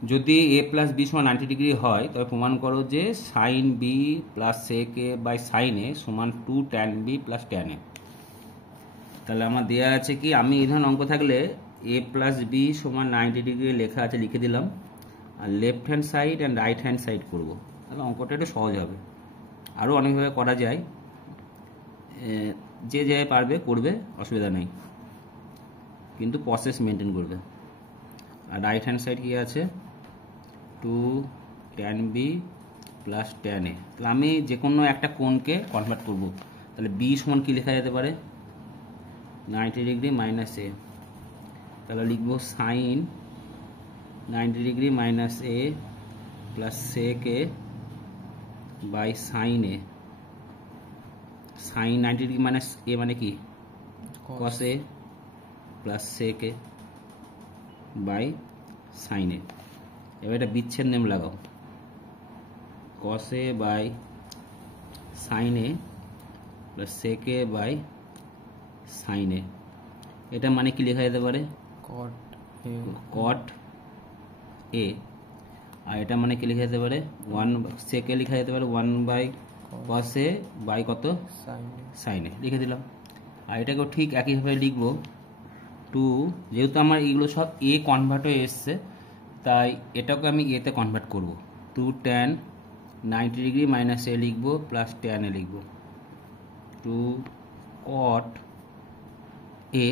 যদি a plus B সমান 90 degree হয় তবে প্রমাণ করো যে sine B plus sec A by sine A সমান 2 tan B plus tan A. তাহলে আমার দেওয়া আছে কি, আমি এই ধরনের অঙ্ক থাকলে a প্লাস বি সমান 90 ডিগ্রি লেখা আছে, লিখে দিলাম, আর left hand side and right hand side করবো, তাহলে অঙ্কটা একটু সহজ হবে। আরও অনেকভাবে করা যায়, যে যে পারবে করবে, অসুবিধা নেই, কিন্তু প্রসেস মেনটেন করবে। আর রাইট হ্যান্ড সাইড কি আছে, 2 tan B plus tan A. তাহলে আমি যে কোনো একটা কোণকে কনভার্ট করব, তাহলে বি সমান কি লেখা যেতে পারে, 90 ডিগ্রি মাইনাস এ। তাহলে লিখবো sine 90 degree minus A plus sec A by sine A. Sine 90 degree minus A মানে কি, cos A plus sec A by sine A. এবার এটা বিচ্ছেদ নিয়ম লাগাও, cos A by sine A plus sec A by sine A. এটা মানে কি লেখা যেতে পারে, কট এ। আর এটা মানে কি লেখা যেতে পারে, 1 সেক এ লেখা যেতে পারে 1 বাই কস এ বাই কত, সাইন এ, লিখে দিলাম। আর এটাকেও ঠিক একইভাবে লিখবো, 2, যেহেতু আমার এইগুলো সব এ কনভার্ট হয়ে এসছে, তাই এটাকে আমি এতে কনভার্ট করব। 2 ট্যান 90 ডিগ্রি মাইনাস এ লিখবো প্লাস ট্যান এ লিখবো, 2 কট এ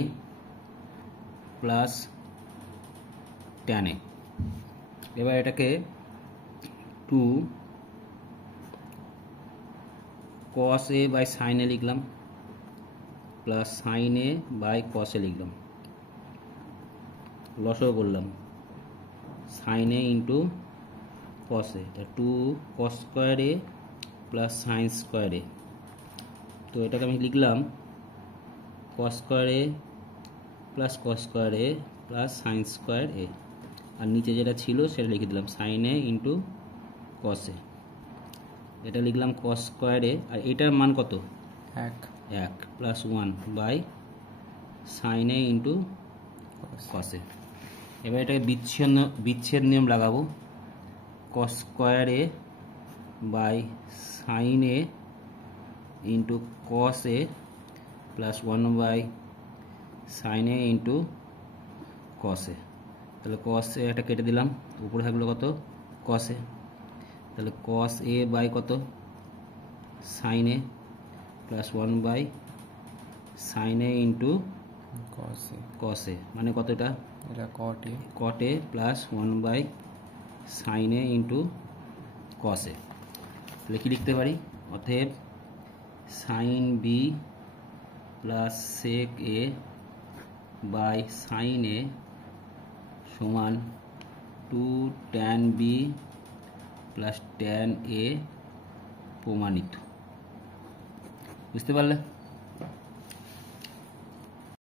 প্লাস ট্যান এ। এবার এটাকে 2 কস এ বাই সাইন এ লিখলাম plus sine A by cos A লিখলাম, লসও করলাম, sine A into cos A, 2 cos square A plus sine square A. তো এটাকে আমি লিখলাম cos square A plus cos square A plus sine square A, আর নিচে যেটা ছিল সেটা লিখে দিলাম সাইন এ ইন্টু কস এ। এটা লিখলাম কস স্কোয়ার এ, আর এটার মান কত, 1 plus 1 by sine A into cos A. এবার এটাকে বিচ্ছেদ নিয়ম লাগাবো, cos square A by sine A into cos A plus 1 by sine A into cos A. তাহলে কস এ এটা কেটে দিলাম, উপরে থাকলো কত, কস এ। তাহলে কস এ বাই কত, sine A plus 1 by sine A into cos A, মানে কত, এটা cot A plus 1 by sine A into cos A. তাহলে কি লিখতে পারি, অতএব sine B plus sec A by sine A সমান 2 tan B plus tan A প্রমাণিত। বুঝতে পারলে?